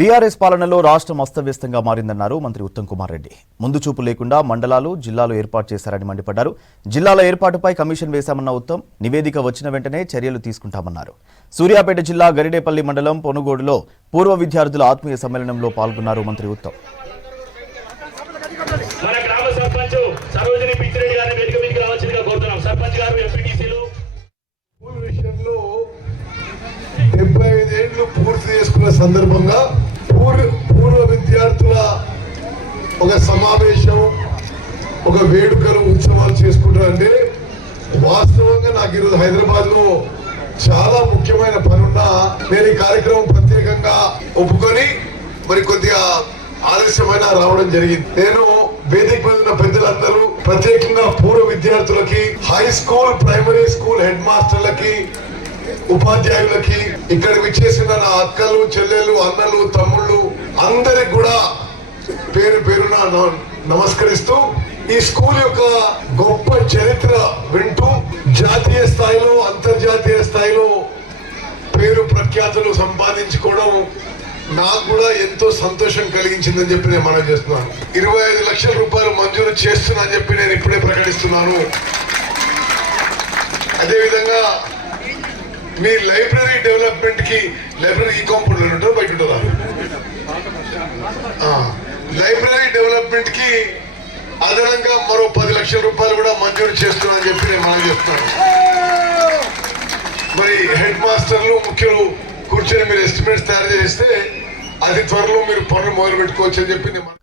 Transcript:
BRS పాలనలో రాష్ట్రం అస్తవ్యస్తంగా మారిందన్నారు మంత్రి ఉత్తమ్ కుమార్ రెడ్డి. ముందు చూపు లేకుండా మండలాలు, జిల్లాలు ఏర్పాటు చేశారని మండిపడ్డారు. జిల్లాల ఏర్పాటుపై కమిషన్ వేశామన్న ఉత్తమ్ నివేదిక వచ్చిన వెంటనే చర్యలు తీసుకుంటామన్నారు. సూర్యాపేట జిల్లా గరిడేపల్లి మండలం పొనుగోడులో పూర్వ విద్యార్థుల ఆత్మీయ సమ్మేళనంలో పాల్గొన్నారు మంత్రి ఉత్తమ్. పూర్తి చేసుకున్న సందర్భంగా పూర్వ విద్యార్థుల ఒక సమావేశం, ఒక వేడుకలు, ఉత్సవాలు చేసుకుంటారంటే వాస్తవంగా నాకు ఈరోజు హైదరాబాద్ లో చాలా ముఖ్యమైన పనున్నా నేను ఈ కార్యక్రమం ప్రత్యేకంగా ఒప్పుకొని మరి కొద్దిగా ఆలస్యమైన రావడం జరిగింది. నేను వేదిక మీద ఉన్న పెద్దలందరూ ప్రత్యేకంగా పూర్వ విద్యార్థులకి, high school, primary school head మాస్టర్లకి, ఉపాధ్యాయులకి, ఇక్కడ విచ్చేసిన నా అక్కలు, చెల్లెలు, అన్నలు, తమ్ముళ్ళు అందరికి కూడా పేరు పేరున నమస్కరిస్తూ ఈ స్కూల్ యొక్క గొప్ప చరిత్ర వింటూ జాతీయ స్థాయిలో, అంతర్జాతీయ స్థాయిలో పేరు ప్రఖ్యాతులు సంపాదించుకోవడం నాకు కూడా ఎంతో సంతోషం కలిగించిందని చెప్పి నేను మనం చేస్తున్నాను. 25 లక్షల రూపాయలు మంజూరు చేస్తున్నా అని చెప్పి నేను ఇప్పుడే ప్రకటిస్తున్నాను. అదేవిధంగా మీ లైబ్రరీ డెవలప్మెంట్ కి, లైబ్రరీ ఈ కాంపౌండ్ లో ఉంటారు, బయట ఉంటుందా? లైబ్రరీ డెవలప్మెంట్ కి అదనంగా మరో 10 లక్షల రూపాయలు కూడా మంజూరు చేస్తున్నా అని చెప్పి నేను మనం చేస్తున్నాను. మరి హెడ్ మాస్టర్లు, ముఖ్యులు కూర్చొని మీరు ఎస్టిమేట్స్ తయారు చేస్తే అతి త్వరలో మీరు పనులు మొదలు పెట్టుకోవచ్చు అని చెప్పి